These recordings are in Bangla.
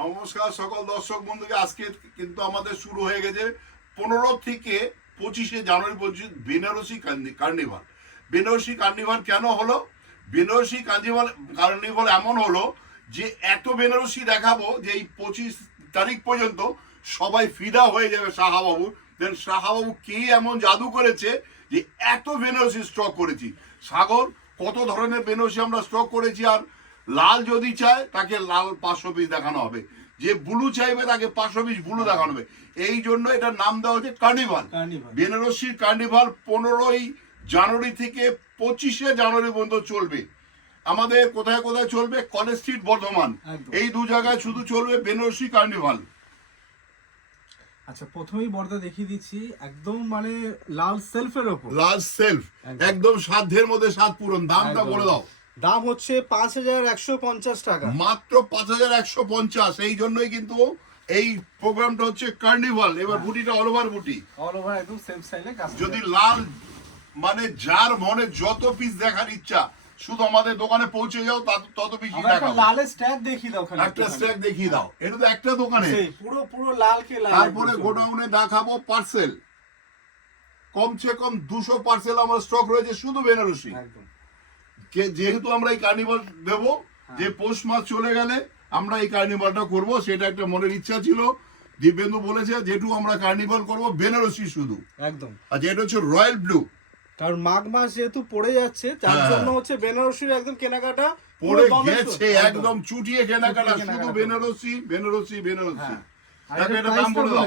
নমস্কার সকল দর্শক বন্ধুকে। আজকে কিন্তু আমাদের শুরু হয়ে গেছে 15 থেকে 25 জানুয়ারি পর্যন্ত বেনারসি কার্নিভাল। বেনারসি কার্নিভাল কেন হলো? বেনারসি কার্নিভাল এমন হলো যে এত বেনারসি দেখাবো যে এই 25 তারিখ পর্যন্ত সবাই ফিদা হয়ে যাবে শাহাবাবু। দেন শাহাবাবু কি এমন জাদু করেছে যে এত বেনারসি স্টক করেছি। সাগর, কত ধরনের বেনারসি আমরা স্টক করেছি। আর লাল যদি চায় তাকে লাল 500 পিস দেখানো হবে, যে ব্লু চাইবে তাকে 500 পিস ব্লু দেখানো হবে। এই জন্য এটার নাম দেওয়া হচ্ছে কার্নিভাল। বেনারসির কার্নিভাল 15ই জানুয়ারি থেকে 25শে জানুয়ারি পর্যন্ত চলবে। আমাদের কোথায় কোথায় চলবে? কলেজ স্ট্রিট, বর্ধমান, এই দু জায়গায় শুধু চলবে বেনারসি কার্নিভাল। আচ্ছা, প্রথমেই বর্দা দেখিয়ে দিচ্ছি, একদম মানে লাল সেলফের ওপর। লাল সেলফ, একদম সাধ্যের মধ্যে সাত পূরণ। দামটা বলে দাও। দাম হচ্ছে 5150 টাকা, মাত্র 5150। এই জন্যই কিন্তু এই প্রোগ্রামটা হচ্ছে কার্নিভাল। এবার বুটিটা অল ওভার বুটি, অল ওভার একদম সেলফ স্টাইলে কাজ। যদি লাল মানে যার মনে যত পিস দেখার ইচ্ছা শুধু আমাদের দোকানে পৌঁছে যাও, তত পিস দেখাবো। লালের স্ট্যাক দেখিয়ে দাও, একটা স্ট্যাক দেখিয়ে দাও। এটা তো একটা দোকানে, পুরো পুরো লাল কে লাল। তারপরে গোডাউনে দেখাবো পার্সেল। কমসে কম 200 পার্সেল আমার স্টক রয়েছে শুধু বেনারসি। যেহেতু আমরা এই কার্নিভাল দেবো, যে পৌষ মাস চলে গেলে আমরা এই কার্নিভালটা করব, সেটা একটা মনের ইচ্ছা ছিল। দিব্যেন্দু বলেছে যেটু আমরা কার্নিভাল করব বেনারসি শুধু একদম। আর যেটা হচ্ছে রয়্যাল ব্লু, কারণ মাঘ মাস যেহেতু পড়ে যাচ্ছে, তার জন্য হচ্ছে বেনারসির একদম কেনাকাটা পড়ে গেছে, একদম চুটিয়ে কেনাকাটা শুধু বেনারসি বেনারসি বেনারসি। এটা দাম বলে দাও।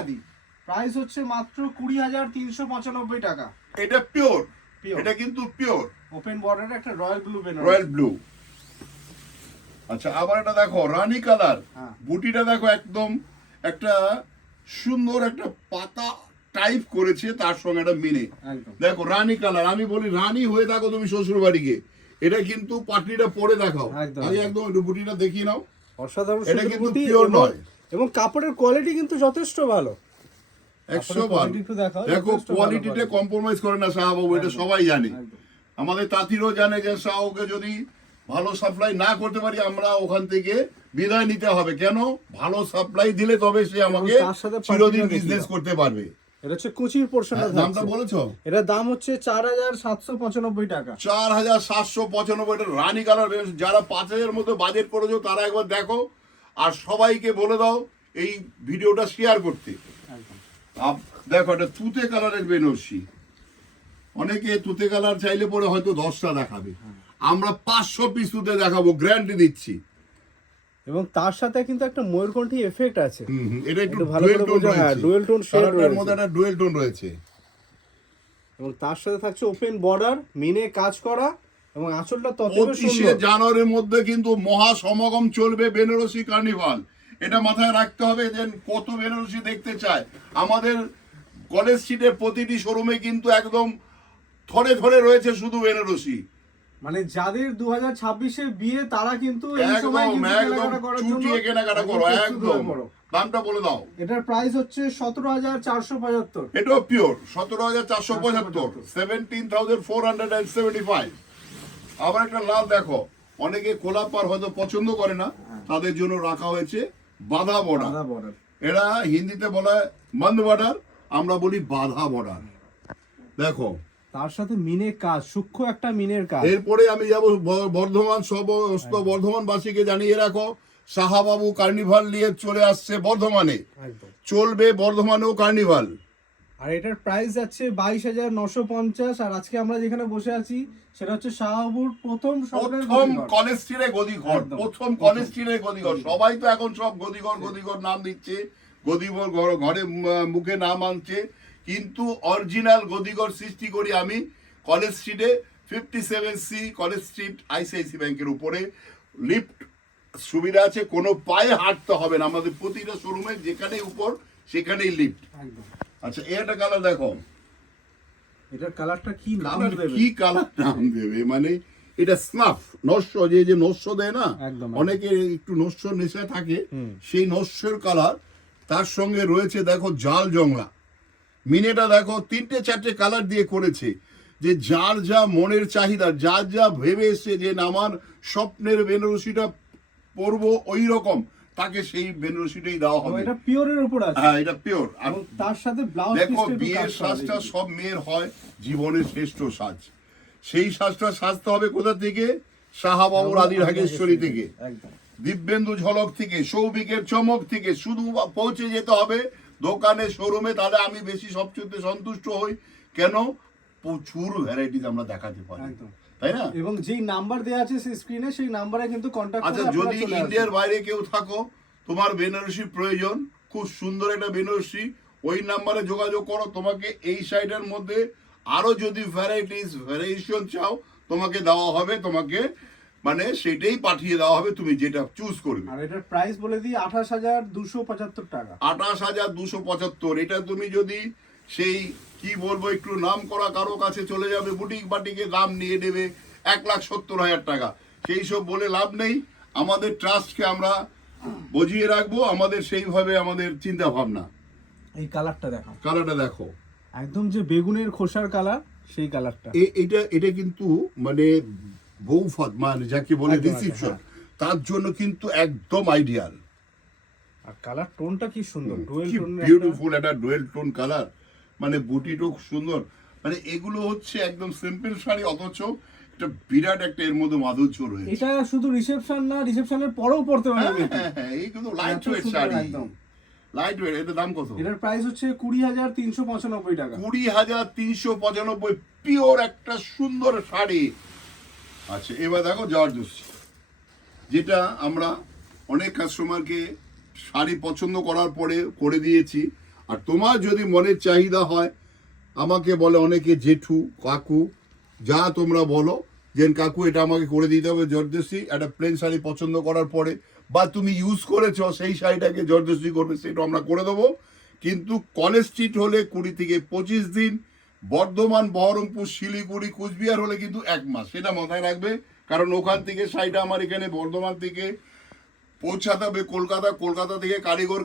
প্রাইস হচ্ছে মাত্র 20395 টাকা। এটা পিওর, এটা কিন্তু পিওর ওপেন বর্ডারের একটা royal blue Benarasi. Royal blue. আচ্ছা, আবার এটা দেখো রানী কালার। বুটিটা দেখো একদম একটা সুন্দর একটা পাতা টাইপ করেছে, তার সঙ্গে একটা মিনে। দেখো রানী কালার। আমি বলি রানী হয়ে থাকো তুমি শ্বশুর বাড়িকে, এটা কিন্তু পাটলিটা পরে দেখাও। আগে একদম একটু বুটিটা দেখিয়ে নাও। অসাধারণ। এটা কিন্তু পিওর নয়, এবং কাপড়ের কোয়ালিটি কিন্তু যথেষ্ট ভালো। 100 বার। দেখো কোয়ালিটিতে কম্প্রোমাইজ করে না শাহবাবু, এটা সবাই জানে। আমাদের তাঁতিরও জানে যে শাহকে যদি ভালো সাপ্লাই না করতে পারি আমরা ওখান থেকে বিদায় নিতে হবে। কেন? ভালো সাপ্লাই দিলে তবে সে আমাকে চিরদিন বিজনেস করতে পারবে। এটা হচ্ছে কুচির পোরশনটা। দামটা বলেছো? এটার দাম হচ্ছে 4795 টাকা। 4795। এটা রানী কালার। যারা 5000 মতো বাজেট করেছো তারা একবার দেখো, আর সবাইকে বলে দাও এই ভিডিওটা শেয়ার করতে। দেখো এটা তুতে কালারের বেনারসি। অনেকে তুতে কালার চাইলে পরে হয়তো 10টা দেখাবে, আমরা 500 পিস তুতে দেখাবো, গ্যারান্টি দিচ্ছি। এবং তার সাথে কিন্তু একটা ময়ূরকণ্ঠী এফেক্ট আছে। এটা একটু ডুয়েল টোন রয়েছে, ডুয়েল টোন শেডের মধ্যে একটা ডুয়েল টোন রয়েছে। এবং তার সাথে থাকছে ওপেন বর্ডার, মিনে কাজ করা, এবং আঁচলটা তত সুন্দর। 25শে জানুয়ারির মধ্যে কিন্তু মহা সমাগম চলবে বেনারসি কার্নিভাল। এটা মাথায় রাখতে হবে যে কত বেনারসি দেখতে চায়। আমাদের কলেজ স্ট্রিটের প্রতিটি শোরুমে কিন্তু একদম থরে থরে রয়েছে শুধু বেনারসি। মানে যাদের 2026-এ বিয়ে তারা কিন্তু এই একদম সময় একদম চুটিয়ে কেনাকাটা করো। একদম দামটা বলে দাও। এটার প্রাইস হচ্ছে 17475। এটাও পিওর 17475, 17475। আবার একটা লাল দেখো, অনেকে কোলাপার হয়তো পছন্দ করে না, তাদের জন্য রাখা হয়েছে বাঁধা বর্ডার। এরা হিন্দিতে বলা হয় মন্দ বর্ডার, আমরা বলি বাঁধা বর্ডার। দেখো তার সাথে মিনের কাজ, সূক্ষ্ম একটা মিনের কাজ। এরপরে আমি যাব বর্ধমান। সমস্ত বর্ধমানবাসীকে জানিয়ে রাখো, শাহাবাবু কার্নিভাল নিয়ে চলে আসছে বর্ধমানে। চলবে বর্ধমানেও কার্নিভাল। আর এটার প্রাইস যাচ্ছে 22950। আর আজকে আমরা যেখানে বসে আছি সেটা হচ্ছে শাহাবুর প্রথম কলেজ স্ট্রিটে গদিঘর। প্রথম কলেজ স্ট্রিটে গদিঘর। সবাই তো এখন সব গদিঘর গদিঘর নাম দিচ্ছে, গদিঘর ঘরে মুখে নাম আনছে, কিন্তু অরিজিনাল গদিঘর সৃষ্টি করি আমি কলেজ স্ট্রিটে 57C কলেজ স্ট্রিট, আইসিআইসি ব্যাংকের উপরে। লিফট সুবিধা আছে, কোনো পায়ে হাঁটতে হবে না। আমাদের প্রতিটা শোরুমে যেখানেই উপর সেখানেই লিফট। আচ্ছা, এটা কালার দেখো। এটার কালারটা কি নাম দেবে? কি কালার নাম দেবে মানে এটা স্নাফ নস্য, যে নস্য দেয় না, অনেকে একটু নস্য নেশা থাকে, সেই নস্যের কালার। তার সঙ্গে রয়েছে দেখো জাল জংলা। মিনেটা দেখো 3-4টে কালার দিয়ে করেছে, যে যার যা মনের চাহিদা, যার যা ভেবে এসছে যে আমার স্বপ্নের বেনারসিটা পরবো ওই রকম, তাকে সেই বেনারসিটাই দেওয়া হবে। এটা পিওরের উপর আছে। হ্যাঁ, এটা পিওর। আর এবং তার সাথে ব্লাউজ দেখো, বিয়ের সাজটা সব মেয়ের হয় জীবনের শ্রেষ্ঠ সাজ। সেই সাজটা সাজতে হবে কোথা থেকে? শাহাবাবুর আদি ঢাকেশ্বরী থেকে, একদম দিব্যেন্দু ঝলক থেকে, সৌভিকের চমক থেকে। শুধু পৌঁছে যেতে হবে দোকানে, শোরুমে। তাহলে আমি বেশি সবচেয়ে সন্তুষ্ট হই। কেন? প্রচুর ভ্যারাইটিস আমরা দেখাতে পারি, একদম। তাই না? এবং যেই নাম্বার দেওয়া আছে সেই স্ক্রিনে, সেই নাম্বারে কিন্তু কন্টাক্ট করে আচ্ছা, আপনারা যদি চলে ইন্ডিয়ার আসবেন। বাইরে কেউ থাকো, তোমার বেনারসি প্রয়োজন, খুব সুন্দর একটা বেনারসি, ওই নাম্বারে যোগাযোগ করো। তোমাকে এই সাইডের মধ্যে আরো যদি ভ্যারিয়েশন চাও, তোমাকে দেওয়া হবে। তোমাকে মানে সেটাই পাঠিয়ে দেওয়া হবে, তুমি যেটা চুজ করবে। আর এটার প্রাইস বলে দিই 28,275 টাকা। 28,275। এটা তুমি যদি সেই কি বলবো, একটু নাম করা কারো কাছে চলে যাবে, বুটিক বাটিকে দাম নিয়ে নেবে 1,70,000 টাকা। সেই সব বলে লাভ নেই। আমাদের ট্রাস্টকে আমরা বজিয়ে রাখবো, আমাদের সেইভাবে আমাদের চিন্তা ভাবনা। এই কালারটা দেখো, কালারটা দেখো, একদম যে বেগুনের খোসার কালার, সেই কালারটা। এটা কিন্তু মানে বৌফাত, মানে যাকে বলে একদম, রিসিপশন, হ্যাঁ। তার জন্য কিন্তু একদম আইডিয়াল। আর কালার টোনটা কি সুন্দর, ডুয়েল কি টোনের বিউটিফুল একটা ডুয়েল টোন কালার, মানে বুটিটাও সুন্দর। মানে এগুলো হচ্ছে একদম সিম্পল শাড়ি, অথচ একটা বিরাট একটা এর মধ্যে মাধুর্য রয়েছে। এটা শুধু রিসেপশন না, রিসেপশনের পরেও পড়তে পারবে। হ্যাঁ, এই কিন্তু লাইট এত ওয়েট সুন্দর, শাড়ি, একদম লাইট ওয়েট। এটার দাম কত? এটার প্রাইস হচ্ছে 20,395 টাকা। 20,395, পিওর একটা সুন্দর শাড়ি। আচ্ছা, এবার দেখো জর্জেসি, যেটা আমরা অনেক কাস্টমারকে শাড়ি পছন্দ করার পরে করে দিয়েছি। আর তোমার যদি মনের চাহিদা হয়, আমাকে বলে অনেকে জেঠু, কাকু, যা তোমরা বলো যে কাকু এটা আমাকে করে দিতে হবে জর্জেসি, একটা প্লেন শাড়ি পছন্দ করার পরে, বা তুমি ইউজ করেছো সেই শাড়িটাকে জর্জেসি করবে, সেটা আমরা করে দেবো। কিন্তু কলেজ স্ট্রিট হলে 20 থেকে 25 দিন, বর্ধমান, বহরমপুর, শিলিগুড়ি, কুচবিহার হলে কিন্তু 1 মাস। সেটা মাথায় রাখবে, কারণ ওখান থেকে শাড়িটা আমার এখানে বর্ধমান থেকে পৌঁছাতে হবে কলকাতা, কলকাতা থেকে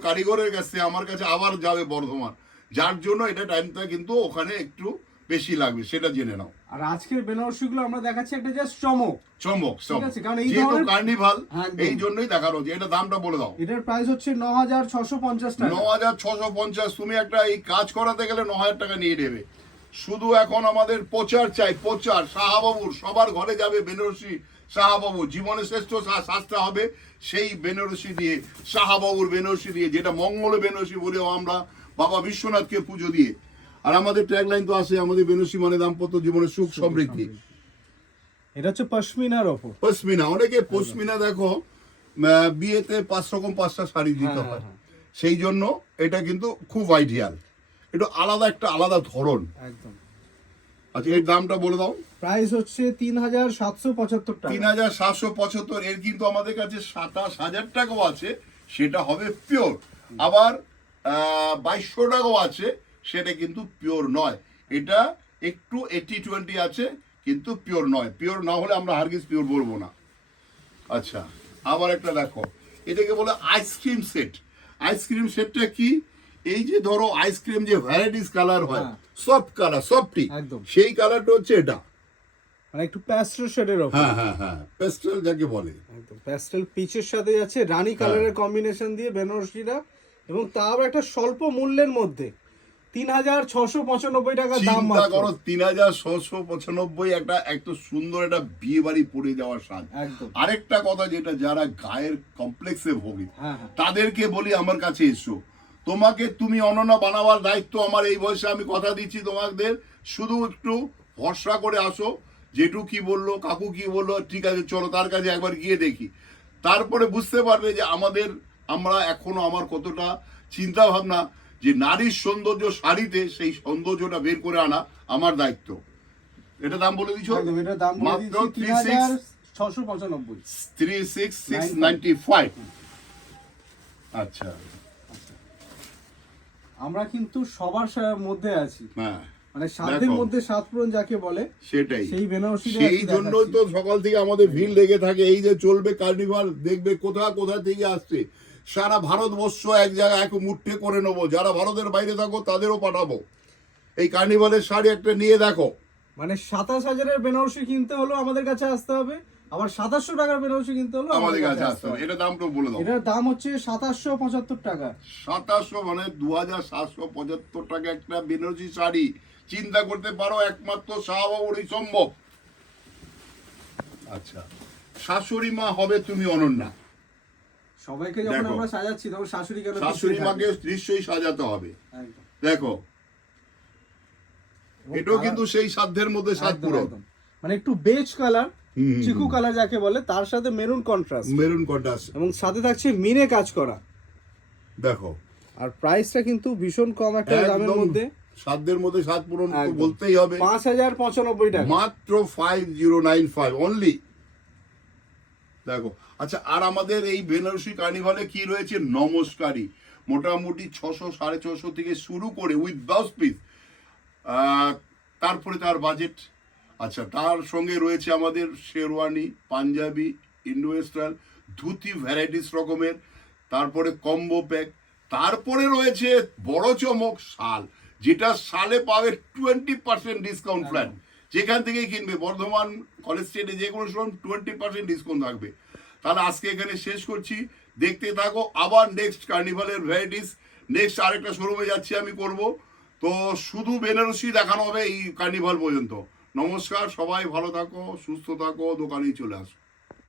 কারিগরের কাছে আমার কাছে আবার যাবে বর্ধমান, যার জন্য এটা টাইমটা কিন্তু ওখানে একটু বেশি লাগবে, সেটা জেনে নাও। আর আজকের বেনারসিগুলো আমরা দেখাচ্ছি একটা জাস্ট চমক। চমক ঠিক আছে, কারণ এই যেহেতু ধরনের কার্নিভাল, একদম। এই জন্যই দেখানো হচ্ছে। এটা দামটা বলে দাও। এটার প্রাইস হচ্ছে 9,650 টাকা। 9,650। তুমি একটা এই কাজ করাতে গেলে 9,000 টাকা নিয়ে নেবে। শুধু এখন আমাদের প্রচার চাই, প্রচার। শাহাবাবুর সবার ঘরে যাবে বেনারসি, শাহাবাবু জীবনের শ্রেষ্ঠ শাস্ত্রা হবে সেই বেনারসি দিয়ে, শাহাবাবুর বেনারসি দিয়ে, যেটা মঙ্গল বেনারসি বলেও আমরা বাবা বিশ্বনাথকে পুজো দিয়ে। আর আমাদের ট্যাগলাইন তো আছে, আমাদের বেনারসি মানে দাম্পত্য জীবনের সুখ সমৃদ্ধি। এটা হচ্ছে পশমিনার ওপর। পশমিনা, অনেকে পশমিনা দেখো বিয়েতে 5 রকম 5টা শাড়ি দিতে হ্যাঁ, হয়, হ্যাঁ। সেই জন্য এটা কিন্তু খুব আইডিয়াল, এটা আলাদা একটা আলাদা ধরন। একদম। আচ্ছা, এর দামটা বলে দাও। প্রাইস হচ্ছে 3,775 টাকা। 3,775। এর কিন্তু আমাদের কাছে 27,000 টাকাও আছে, সেটা হবে পিওর। আবার 2,200 টাকাও আছে, সেটা কিন্তু পিওর নয়। এটা একটু 80-20 আছে, কিন্তু পিওর নয়। পিওর না হলে আমরা হারগিজ পিওর বলবো না। আচ্ছা, আবার একটা দেখো, এটাকে বলে আইসক্রিম সেট। আইসক্রিম সেটটা কি? এই যে ধরো আইসক্রিম যে ভ্যারাইটিস কালার হয়, হ্যাঁ। সফট কালার, সফটি, একদম। সেই কালারটা হচ্ছে এটা। মানে একটু প্যাস্টেল শেডের ওপর। হ্যাঁ, পেস্টেল যাকে বলে। একদম প্যাস্টেল পিচের সাথে যাচ্ছে রানী কালারের কম্বিনেশন দিয়ে বেনারসিটা, এবং তাও একটা স্বল্প মূল্যের মধ্যে 3,695 টাকা দাম চিন্তা মাত্র। করো, 3,695, একটা এত সুন্দর একটা বিয়ে বাড়ি পড়ে যাওয়ার স্বাদ। একদম। আরেকটা কথা, যেটা যারা গায়ের কমপ্লেক্সে ভোগে, হ্যাঁ, হ্যাঁ। তাদেরকে বলি আমার কাছে এসো। তোমাকে তুমি অনন্য বানাবার দায়িত্ব আমার, এই বয়সে আমি কথা দিচ্ছি তোমাদের। শুধু একটু ভরসা করে আসো, জেঠু কি বললো, কাকু কি বললো, ঠিক আছে চলো তার কাছে একবার গিয়ে দেখি, তারপরে বুঝতে পারবে যে আমরা এখনো আমার কতটা চিন্তা ভাবনা, যে নারীর সৌন্দর্য শাড়িতে, সেই সৌন্দর্যটা বের করে আনা আমার দায়িত্ব। এটা দাম বলে দিছো, একদম, এটার দাম বলে মাত্র দিচ্ছি 3,695। 36,695। আচ্ছা, আমরা কিন্তু সবার মধ্যে আছি, হ্যাঁ, মানে সাধ্যের দেখো। মধ্যে সাত পূরণ যাকে বলে, সেটাই। সেই বেনারসি সেই জন্যই তো সকাল থেকে আমাদের ভিড় লেগে থাকে। এই যে চলবে কার্নিভাল, দেখবে কোথা থেকে আসছে, সারা ভারতবর্ষ এক জায়গায় এক মুঠে করে নেবো। যারা ভারতের বাইরে থাকো তাদেরও পাঠাবো। এই কার্নিভালের শাড়ি একটা নিয়ে দেখো। মানে 27,000-এর বেনারসি কিনতে হলেও আমাদের কাছে আসতে হবে। আবার 2700 টাকার বেনারসি কিনতে হলো আমাদের কাছে আসতে হবে। এটা দামটা বলে দাও। এটার দাম হচ্ছে 2775 টাকা। 2700 মানে 2775 টাকা একটা বেনারসি শাড়ি। চিন্তা করতে পারো, একমাত্র শাহবাবুরই সম্ভব। আচ্ছা, শাশুড়ি মা হবে তুমি অনন্যা। সবাইকে যখন দেখো। আমরা সাজাচ্ছি তখন শাশুড়ি কেন শাশুড়ি পিছিয়ে মাকে থাকবে? নিশ্চয়ই সাজাতে হবে। একদম। দেখো, এবং এটাও কালার- কিন্তু সেই সাধ্যের মধ্যে সাত একদম, পুরো। একদম। মানে একটু বেজ কালার, চিকু কালার যাকে বলে, তার সাথে মেরুন কন্ট্রাস্ট, মেরুন কন্ট্রাস্ট। এবং সাথে থাকছে মিনে কাজ করা। দেখো, আর প্রাইসটা কিন্তু ভীষণ কম একটা দামের একদম মধ্যে, সাধ্যের মধ্যে সাত পূরণ তো একদম। বলতেই হবে। 5095 টাকা। মাত্র 5095 অনলি। দেখো, আচ্ছা, আর আমাদের এই বেনারসি কার্নিভালে কি রয়েছে? নমস্কারী মোটামুটি 600 650 থেকে শুরু করে উইথ 10 পিস। তারপরে তার বাজেট। আচ্ছা, তার সঙ্গে রয়েছে আমাদের sherwani, panjabi, Indo western, dhoti varieties রকমের, তারপরে কম্বো প্যাক, তারপরে রয়েছে বড় চমক শাল, যেটা শালে পাবে 20% ডিসকাউন্ট ফ্ল্যাট। যেখান থেকেই কিনবে, বর্ধমান কলেজ স্ট্রিটে যে কোনো সময় 20% ডিসকাউন্ট থাকবে। তাহলে আজকে এখানে শেষ করছি, দেখতে থাকো। আবার নেক্সট কার্নিভালের ভ্যারাইটিস নেক্সট আরেকটা শোরুমে যাচ্ছি আমি করব। তো শুধু বেনারসি দেখানো হবে এই কার্নিভাল পর্যন্ত। নমস্কার, সবাই ভালো থাকো, সুস্থ থাকো, দোকানেই চলে আসো।